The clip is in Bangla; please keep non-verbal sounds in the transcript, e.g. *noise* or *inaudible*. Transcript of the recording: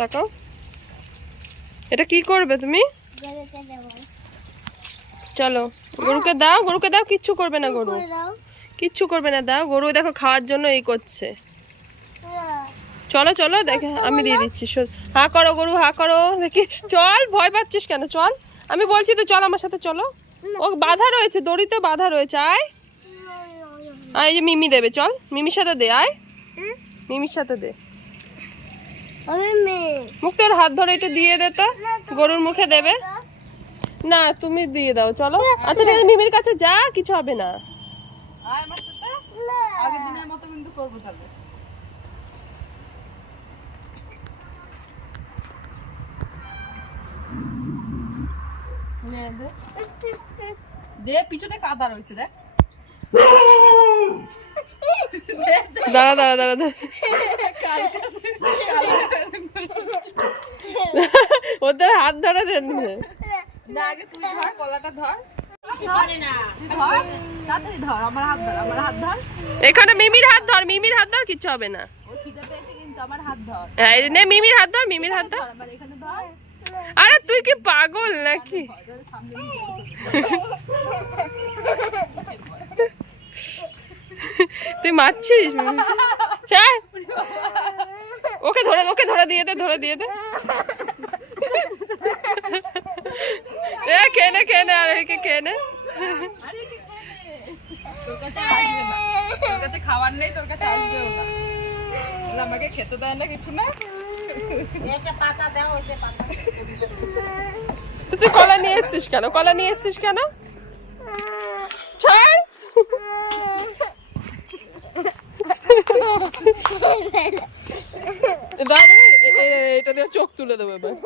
তাকাও। এটা কি করবে তুমি? চলো গরুকে দাও গরুকে দাও কিচ্ছু করবে না গরু। কিচ্ছু করবে না দাও। গরু দেখো খাওয়ার জন্য এই করছে। চলো চলো দেখে আমি দিয়ে দিচ্ছি হা করো গরু হা করো দেখি। চল ভয় পাচ্ছিস কেন? চল। আমি বলছি তো চল আমার সাথে চলো। ও বাধা রয়েছে দড়িতে বাধা রয়েছে আয়। আয় এই যে মিমি দেবে চল। মিমির সাথে দে আয়। মিমির সাথে দে। ওর হাত ধরে একটু দিয়ে দে তো। গরুর মুখে দেবে। না তুমি দিয়ে দাও চলো। আচ্ছা ঠিক মিমির কাছে যা কিছু হবে না। আয় আমার সাথে। আগের দিনের মতো কিন্তু করব তাহলে। দে। দে পিছনে কাদা রয়েছে দেখ। *laughs* দাঁড়া দাঁড়া দাঁড়া দাঁড়া। ওদের হাত ধরে দেন না। আগে তুই ধর কলাটা এখানে মিমির হাত ধর মিমির হাত ধর কিচ্ছু হবে না মিমির হাত ধর মিমির হাত ধর। আরে তুই কি পাগল নাকি ধর, সামনে নিয়ে তুই মারছিস? ওকে ধরে ওকে ধরে দিয়ে দে ধরে দিয়ে দে। এ খেয়ে নে খেয়ে নে আর একে খেয়ে নে আরে কে খাবে? তোর কাছে আর আসবে কাছে খাবার নেই তোর কাছে আসবেও না। আমাকে খেতে দেয় না কিছু না? তুই কলা নিয়ে এসছিস কেন? কলা নিয়ে এসছিস কেন? ben de e, e, e, çok turladım hemen.